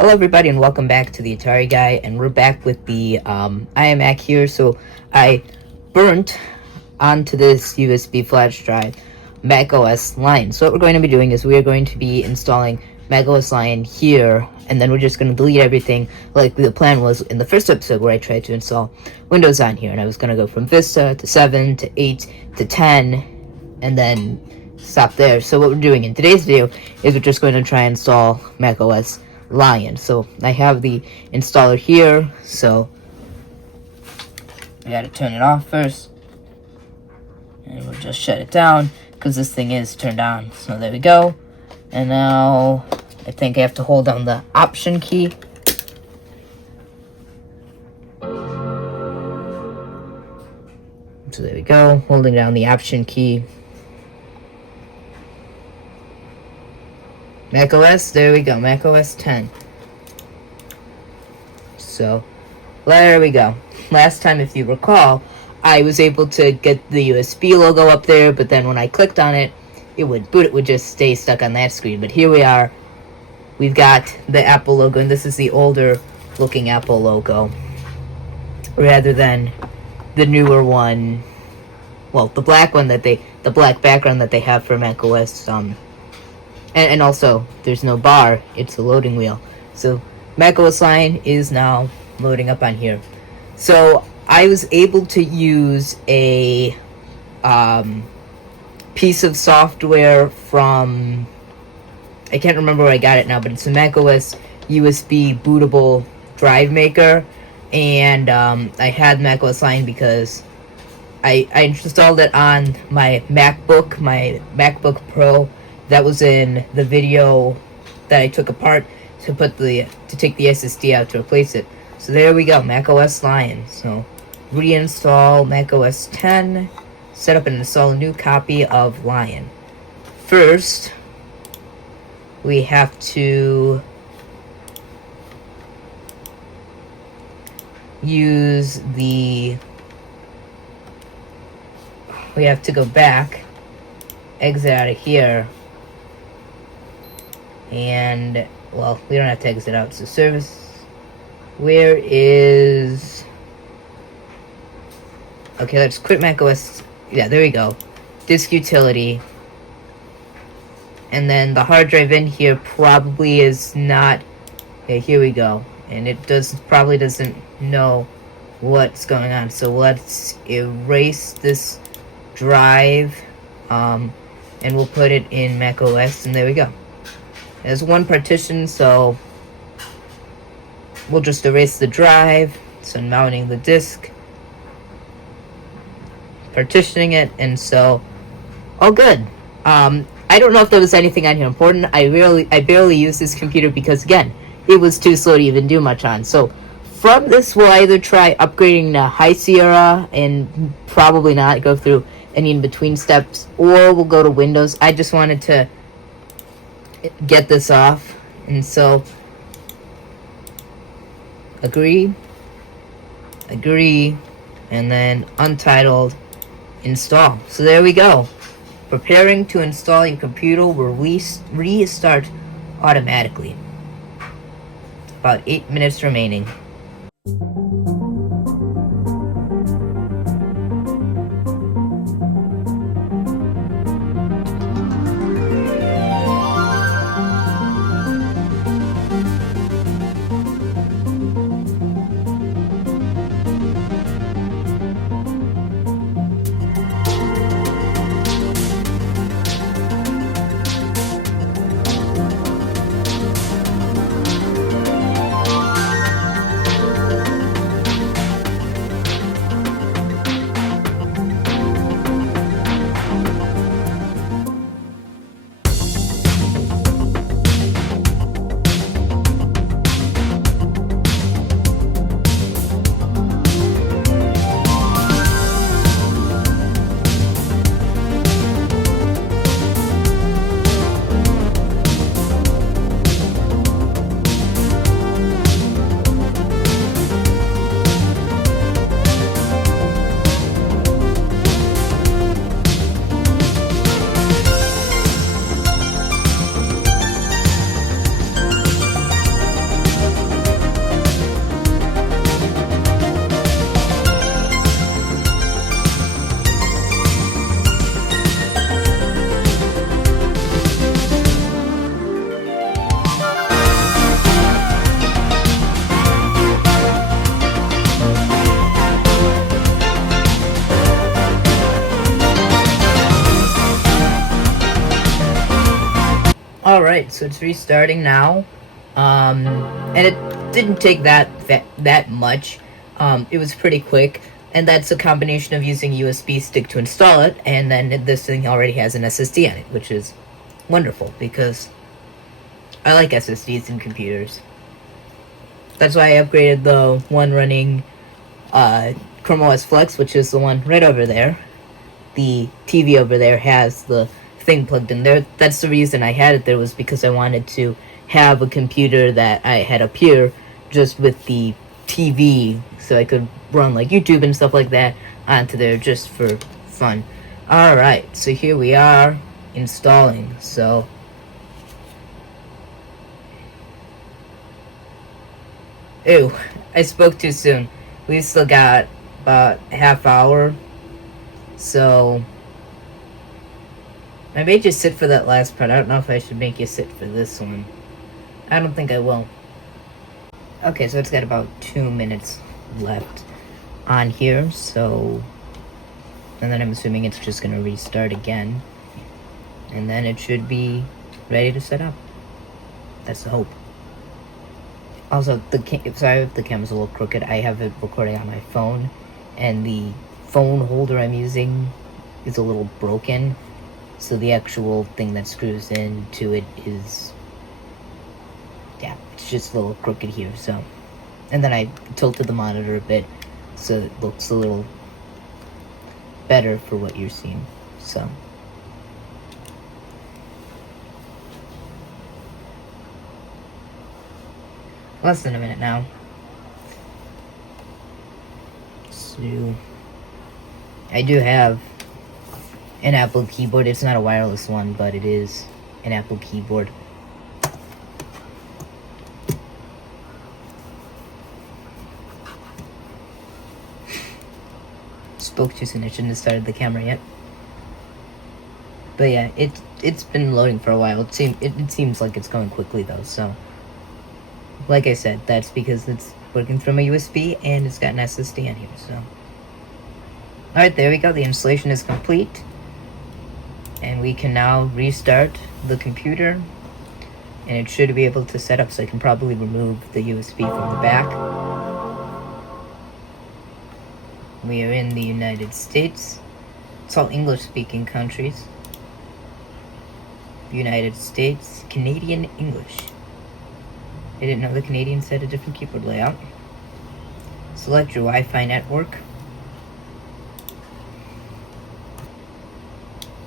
Hello everybody and welcome back to the Atari Guy, and we're back with the iMac here. So I burnt onto this USB flash drive macOS Lion. So what we're going to be doing is we are going to be installing macOS Lion here, and then we're just going to delete everything like the plan was in the first episode where I tried to install Windows on here, and I was going to go from Vista to 7 to 8 to 10 and then stop there. So what we're doing in today's video is we're just going to try and install macOS Lion. So I have the installer here, so I gotta turn it off first, and we'll just shut it down because this thing is turned on. So there we go. And now I think I have to hold down the option key. So there we go, holding down the option key. macOS, there we go, macOS 10. So, there we go. Last time, if you recall, I was able to get the USB logo up there, but then when I clicked on it, it would boot, it would just stay stuck on that screen. But here we are, we've got the Apple logo, and this is the older looking Apple logo, rather than the newer one, well, the black one that the black background that they have for macOS, and also, there's no bar, it's a loading wheel. So, macOS Lion is now loading up on here. So, I was able to use a piece of software from, I can't remember where I got it now, but it's a macOS USB bootable drive maker. And I had macOS Lion because I installed it on my MacBook Pro. That was in the video that I took apart to take the SSD out to replace it. So there we go, macOS Lion. So reinstall macOS 10, set up and install a new copy of Lion. First, we have to we have to go back, exit out of here. And, well, we don't have to exit out. So service, where is, okay, let's quit macOS. Yeah, there we go. Disk utility. And then the hard drive in here probably is not, okay, here we go. And it probably doesn't know what's going on. So let's erase this drive, and we'll put it in macOS, and there we go. There's one partition, so we'll just erase the drive. So mounting the disk, partitioning it, and so all good. I don't know if there was anything on here important. I barely used this computer because, again, it was too slow to even do much on. So from this, we'll either try upgrading to High Sierra and probably not go through any in-between steps, or we'll go to Windows. I just wanted to get this off, and so agree, and then untitled install. So there we go. Preparing to install your computer will restart automatically. About 8 minutes remaining. Alright, so it's restarting now. And it didn't take that much. It was pretty quick. And that's a combination of using a USB stick to install it, and then this thing already has an SSD on it, which is wonderful, because I like SSDs in computers. That's why I upgraded the one running Chrome OS Flex, which is the one right over there. The TV over there has the thing plugged in there. That's the reason I had it there, was because I wanted to have a computer that I had up here just with the TV, so I could run like YouTube and stuff like that onto there just for fun. Alright, so here we are installing. So ew, I spoke too soon. We still got about a half hour, so I may just sit for that last part. I don't know if I should make you sit for this one. I don't think I will. Okay, so it's got about 2 minutes left on here, so, and then I'm assuming it's just gonna restart again, and then it should be ready to set up. That's the hope. Also, sorry if the camera's a little crooked. I have it recording on my phone, and the phone holder I'm using is a little broken, so the actual thing that screws into it is, yeah, it's just a little crooked here, so. And then I tilted the monitor a bit, so it looks a little better for what you're seeing, so. Less than a minute now. So, I do have an Apple keyboard. It's not a wireless one, but it is an Apple keyboard. Spoke too soon. I shouldn't have started the camera yet. But yeah, it's been loading for a while. It seems like it's going quickly though. So, like I said, that's because it's working from a USB and it's got an SSD in here. So, all right, there we go. The installation is complete, and we can now restart the computer, and it should be able to set up. So I can probably remove the USB from the back. We are in the United States. It's all English-speaking countries. United States, Canadian English. I didn't know the Canadians had a different keyboard layout. Select your Wi-Fi network.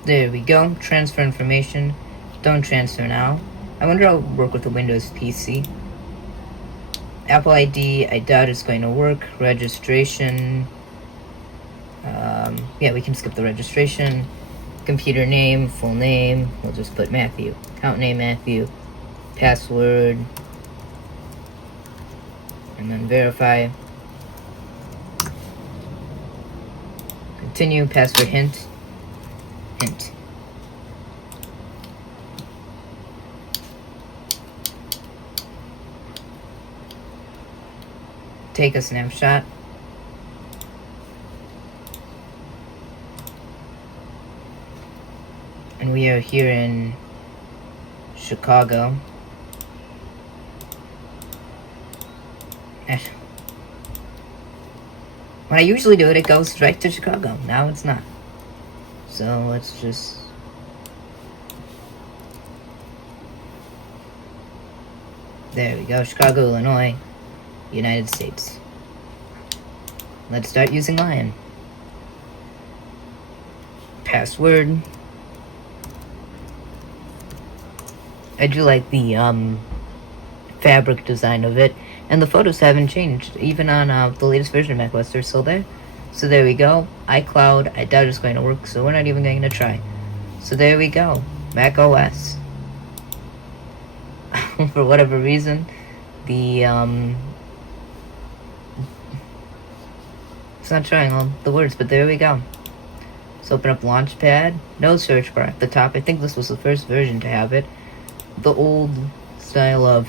There we go. Transfer information. Don't transfer now. I wonder how it will work with a Windows PC. Apple ID, I doubt it's going to work. Registration. Yeah, we can skip the registration. Computer name, full name. We'll just put Matthew. Account name, Matthew. Password. And then verify. Continue. Password hint. Hint. Take a snapshot. And we are here in Chicago. When I usually do it, it goes right to Chicago. Now it's not. So let's just... There we go. Chicago, Illinois, United States. Let's start using Lion. Password. I do like the fabric design of it, and the photos haven't changed. Even on the latest version of macOS, they're still there. So there we go. iCloud, I doubt it's going to work, so we're not even going to try. So there we go. macOS. For whatever reason, the it's not showing all the words, but there we go. Let's open up Launchpad. No search bar at the top. I think this was the first version to have it. The old style of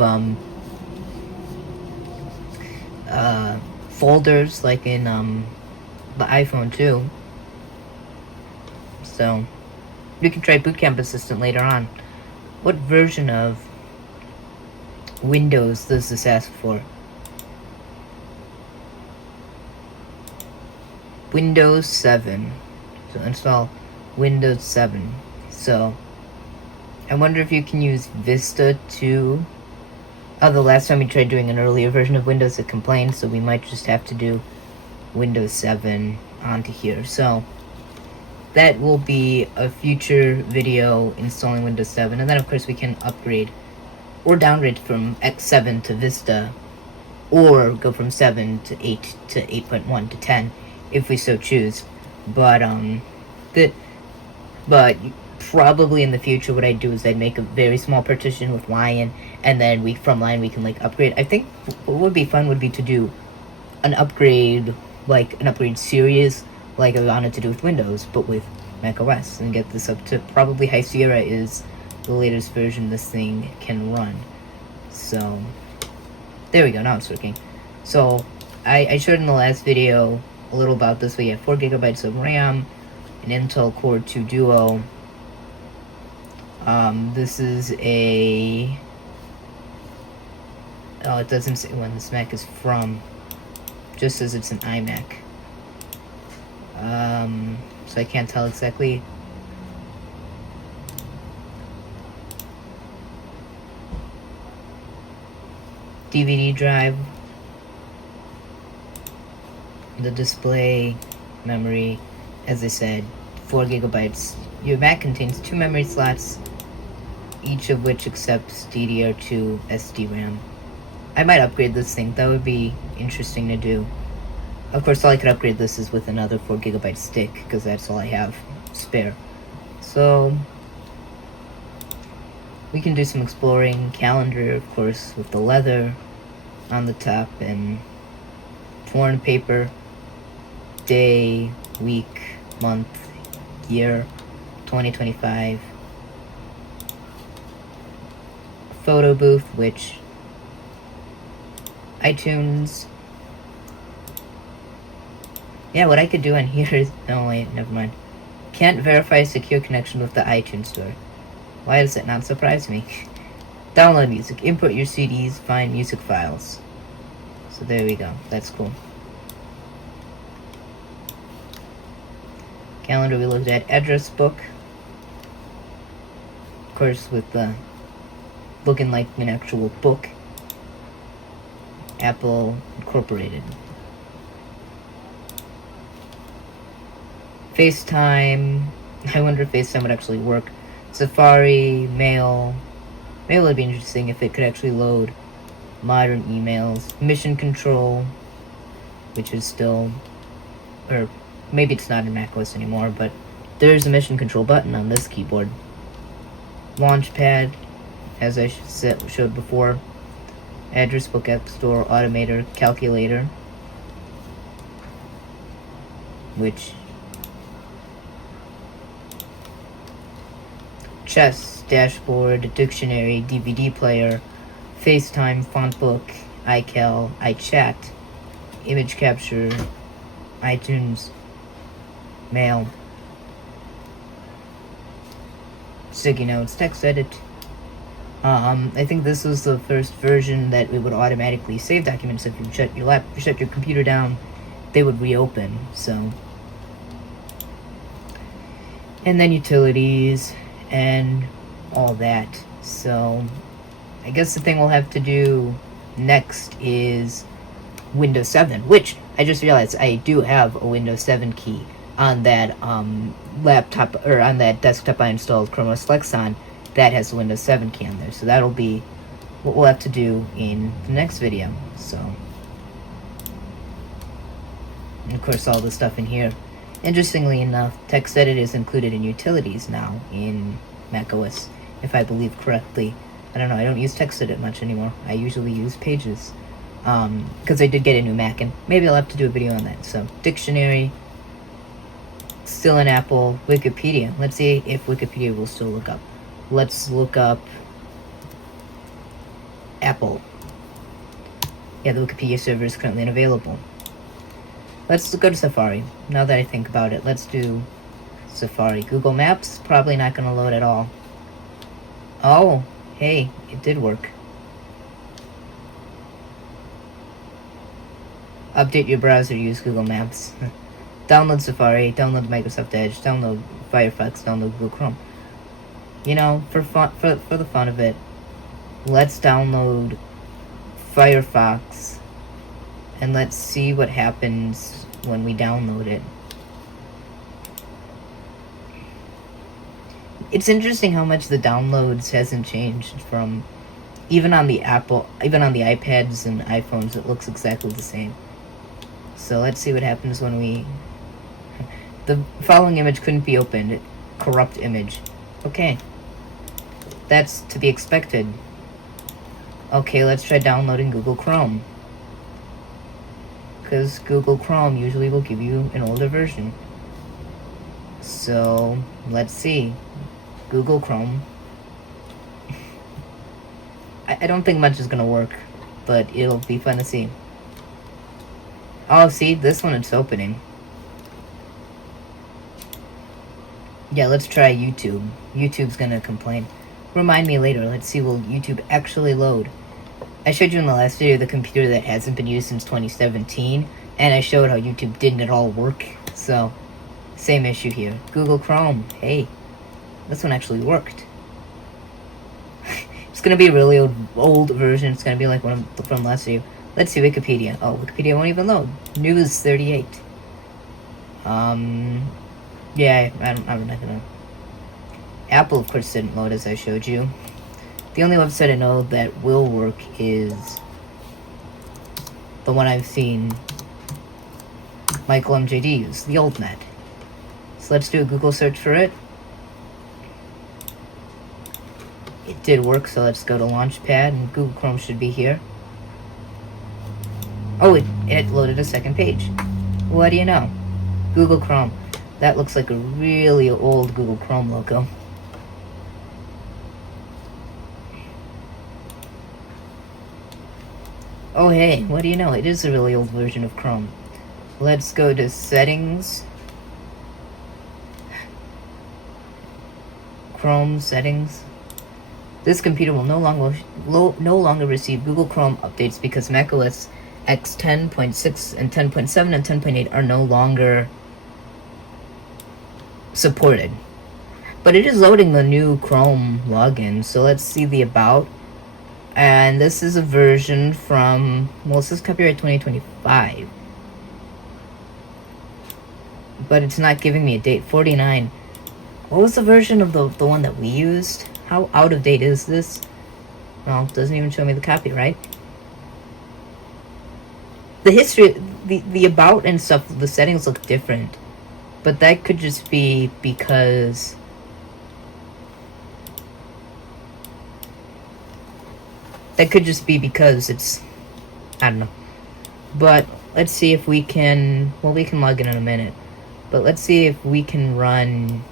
folders, like in the iPhone 2. So you can try Boot Camp Assistant later on. What version of Windows does this ask for? Windows 7. So install Windows 7. So I wonder if you can use Vista too. Oh, the last time we tried doing an earlier version of Windows, it complained, so we might just have to do Windows 7 onto here. So that will be a future video installing Windows 7, and then of course we can upgrade or downgrade from X7 to Vista, or go from 7 to 8 to 8.1 to 10 if we so choose. But probably in the future what I'd do is I'd make a very small partition with Lion, and then from Lion we can like upgrade. I think what would be fun would be to do an upgrade, like an upgrade series like I wanted to do with Windows, but with macOS, and get this up to probably High Sierra is the latest version this thing can run. So there we go, now it's working. So I showed in the last video a little about this. We have 4 gigabytes of RAM, an Intel Core 2 Duo. This is a... Oh, it doesn't say when this Mac is from. Just says it's an iMac. So I can't tell exactly. DVD drive. The display, memory, as I said, 4 gigabytes. Your Mac contains 2 memory slots, each of which accepts DDR2 SD-RAM. I might upgrade this thing. That would be interesting to do. Of course, all I could upgrade this is with another 4 gigabyte stick, because that's all I have spare. So we can do some exploring. Calendar, of course, with the leather on the top, and torn paper, day, week, month, year, 2025. Photo booth, which iTunes. Yeah, what I could do on here is... No, wait, never mind. Can't verify secure connection with the iTunes store. Why does it not surprise me? Download music. Import your CDs. Find music files. So there we go. That's cool. Calendar we looked at. Address book. Of course, with the... looking like an actual book. Apple Incorporated. FaceTime. I wonder if FaceTime would actually work. Safari, Mail. Mail would be interesting if it could actually load modern emails. Mission Control, which is still... or maybe it's not in macOS anymore, but there's a Mission Control button on this keyboard. Launchpad, as I showed before. Address book, App Store, Automator, Calculator, which... Chess, dashboard, dictionary, DVD player, FaceTime, font book, iCal, iChat, image capture, iTunes, Mail, sticky notes, text edit. I think this was the first version that it would automatically save documents. If you shut your computer down, they would reopen. So, and then utilities and all that. So I guess the thing we'll have to do next is Windows 7, which I just realized I do have a Windows 7 key on that laptop, or on that desktop I installed Chrome OS on, that has the Windows 7 key on there. So that'll be what we'll have to do in the next video. So, and of course all the stuff in here. Interestingly enough, TextEdit is included in utilities now in macOS, if I believe correctly. I don't know, I don't use TextEdit much anymore. I usually use Pages, because I did get a new Mac, and maybe I'll have to do a video on that. So, dictionary, still in Apple. Wikipedia. Let's see if Wikipedia will still look up. Let's look up Apple. Yeah, the Wikipedia server is currently unavailable. Let's go to Safari. Now that I think about it, let's do Safari. Google Maps, probably not going to load at all. Oh, hey, it did work. Update your browser, use Google Maps. Download Safari, download Microsoft Edge, download Firefox, download Google Chrome. You know, for the fun of it, let's download Firefox and let's see what happens when we download it. It's interesting how much the downloads hasn't changed from even on the iPads and iPhones. It looks exactly the same. So let's see what happens when we... The following image couldn't be opened. Corrupt image. Okay. That's to be expected. Okay, let's try downloading Google Chrome. Because Google Chrome usually will give you an older version. So, let's see. Google Chrome. I don't think much is gonna work, but it'll be fun to see. Oh, see, this one it's opening. Yeah, let's try YouTube. YouTube's gonna complain. Remind me later. Let's see, will YouTube actually load? I showed you in the last video the computer that hasn't been used since 2017, and I showed how YouTube didn't at all work. So, same issue here. Google Chrome. Hey, this one actually worked. It's gonna be a really old version. It's gonna be like one from last video. Let's see, Wikipedia. Oh, Wikipedia won't even load. News 38. Yeah, I'm not gonna... Apple, of course, didn't load as I showed you. The only website I know that will work is the one I've seen Michael MJD use, the old net. So let's do a Google search for it. It did work, so let's go to Launchpad, and Google Chrome should be here. Oh, it loaded a second page. What do you know? Google Chrome. That looks like a really old Google Chrome logo. Oh hey, what do you know? It is a really old version of Chrome. Let's go to Settings. Chrome Settings. This computer will no longer receive Google Chrome updates because macOS X 10.6 and 10.7 and 10.8 are no longer supported. But it is loading the new Chrome login, so let's see the About. And this is a version from, well, it says copyright 2025. But it's not giving me a date. 49. What was the version of the one that we used? How out of date is this? Well, it doesn't even show me the copyright. The history, the About and stuff, the settings look different. But that could just be because... That could just be because it's... I don't know. But let's see if we can... Well, we can log in a minute. But let's see if we can run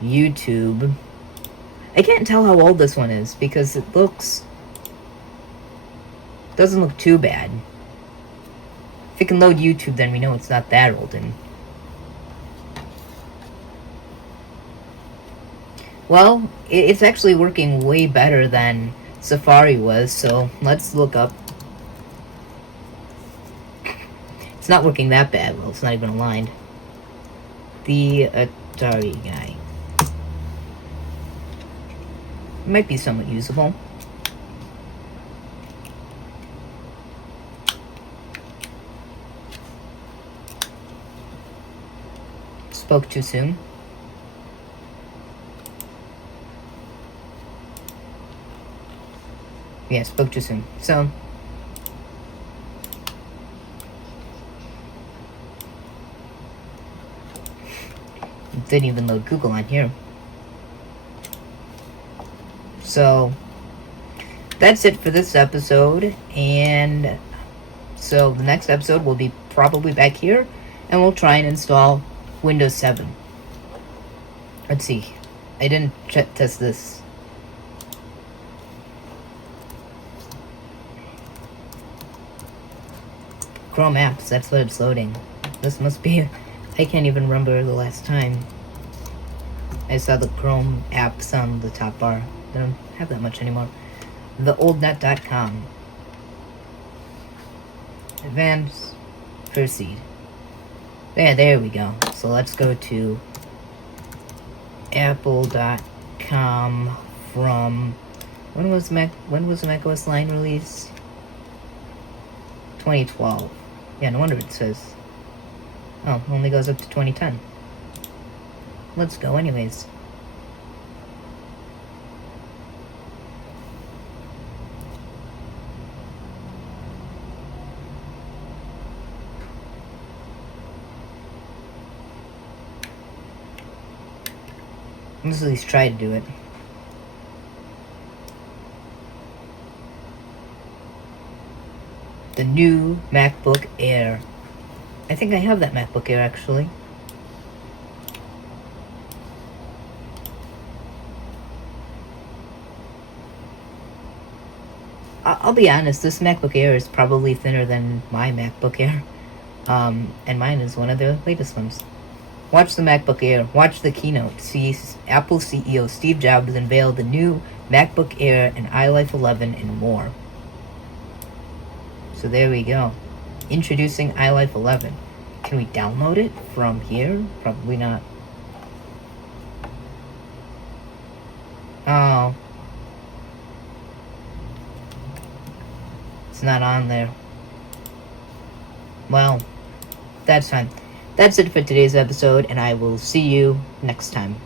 YouTube. I can't tell how old this one is because it looks... Doesn't look too bad. If it can load YouTube, then we know it's not that old. And well, it's actually working way better than Safari was, so let's look up. It's not working that bad. Well, it's not even aligned. The Atari guy. It might be somewhat usable. Spoke too soon. Yeah, spoke too soon. So, it didn't even load Google on here. So, that's it for this episode. And so, the next episode will be probably back here. And we'll try and install Windows 7. Let's see. I didn't test this. Chrome apps, that's what it's loading. This must be... I can't even remember the last time. I saw the Chrome apps on the top bar. They don't have that much anymore. Theoldnet.com. Advance. Proceed. Yeah, there we go. So let's go to apple.com from when was the macOS line released? 2012. Yeah, no wonder it says. Oh, only goes up to 2010. Let's go anyways. Let's at least try to do it. The new MacBook Air. I think I have that MacBook Air actually. I'll be honest, this MacBook Air is probably thinner than my MacBook Air. And mine is one of the latest ones. Watch the MacBook Air. Watch the keynote. See Apple CEO Steve Jobs unveil the new MacBook Air and iLife 11 and more. So there we go. Introducing iLife 11. Can we download it from here? Probably not. Oh. It's not on there. Well, that's fine. That's it for today's episode, and I will see you next time.